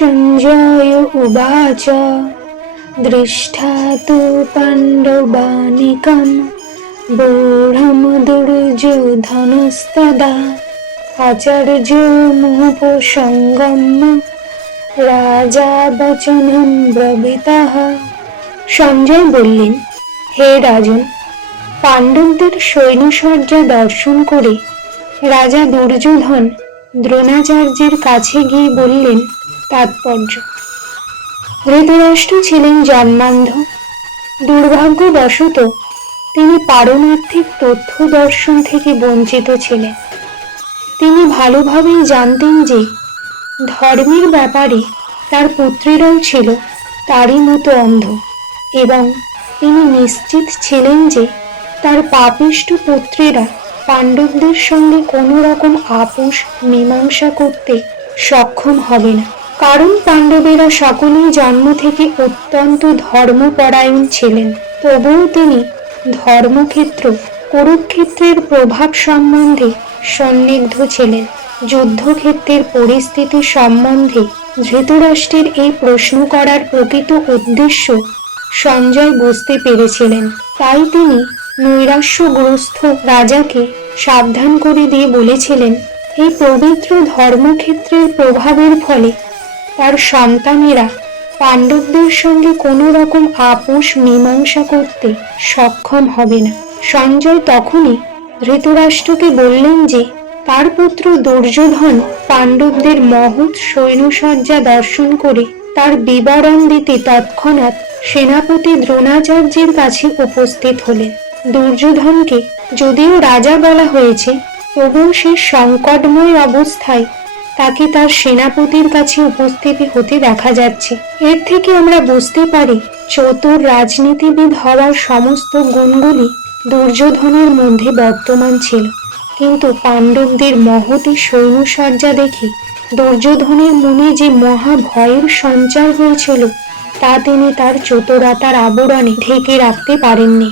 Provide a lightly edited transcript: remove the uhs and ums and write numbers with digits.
সঞ্জয় উবাচ দৃষ্টা তু পাণ্ডবানিকম বূঢ়ম দুর্যোধনস্তদা আচার্য মুপসঙ্গম রাজা বচনম ব্রবীতঃ। সঞ্জয় বললেন, হে রাজন, পাণ্ডবদের সৈন্যসজ্জা দর্শন করে রাজা দুর্যোধন দ্রোণাচার্যের কাছে গিয়ে বললেন তাৎপর্য। ধৃতরাষ্ট্র ছিলেন জন্মান্ধ। দুর্ভাগ্যবশত তিনি পারমার্থিক তথ্য দর্শন থেকে বঞ্চিত ছিলেন। তিনি ভালোভাবেই জানতেন যে ধর্মের ব্যাপারে তার পুত্রেরাও ছিল তারই মতো অন্ধ, এবং তিনি নিশ্চিত ছিলেন যে তার পাপিষ্ঠ পুত্রেরা পাণ্ডবদের সঙ্গে কোনো রকম আপোষ মীমাংসা করতে সক্ষম হবে না, কারণ পাণ্ডবেরা সকলেই জন্ম থেকে অত্যন্ত ধর্মপরায়ণ ছিলেন। তবুও তিনি ধর্মক্ষেত্র কুরুক্ষেত্রের প্রভাব সম্বন্ধে সন্দিগ্ধ ছিলেন। যুদ্ধক্ষেত্রের পরিস্থিতি সম্বন্ধে ধৃতরাষ্ট্রের এই প্রশ্ন করার প্রকৃত উদ্দেশ্য সঞ্জয় বুঝতে পেরেছিলেন। তাই তিনি নৈরাশ্যগ্রস্ত রাজাকে সাবধান করে দিয়ে বলেছিলেন, এই পবিত্র ধর্মক্ষেত্রের প্রভাবের ফলে তার সন্তানেরা পাণ্ডবদের সঙ্গে কোনো রকম আপোষ মীমাংসা করতে সক্ষম হবে না। সঞ্জয় তখনই ধৃতরাষ্ট্রকে বললেন যে তার পুত্র দুর্যোধন পাণ্ডবদের মহৎ সৈন্যসজ্জা দর্শন করে তার বিবরণ দিতে তৎক্ষণাৎ সেনাপতি দ্রোণাচার্যের কাছে উপস্থিত হলেন। দুর্যোধনকে যদিও রাজা বলা হয়েছে, তবুও সে সংকটময় অবস্থায় তাকে তার সেনাপতির কাছে উপস্থিত হতে দেখা যাচ্ছে। এর থেকে আমরা বুঝতে পারি চতুর রাজনীতিবিদ হওয়ার সমস্ত গুণগুলি দুর্যোধনের মধ্যে বর্তমান ছিল। কিন্তু পাণ্ডবদের মহতী সৈন্যসজ্জা দেখে দুর্যোধনের মনে যে মহা ভয়ের সঞ্চার হয়েছিল তা তিনি তার চতুরতার আবরণে ঢেকে রাখতে পারেননি।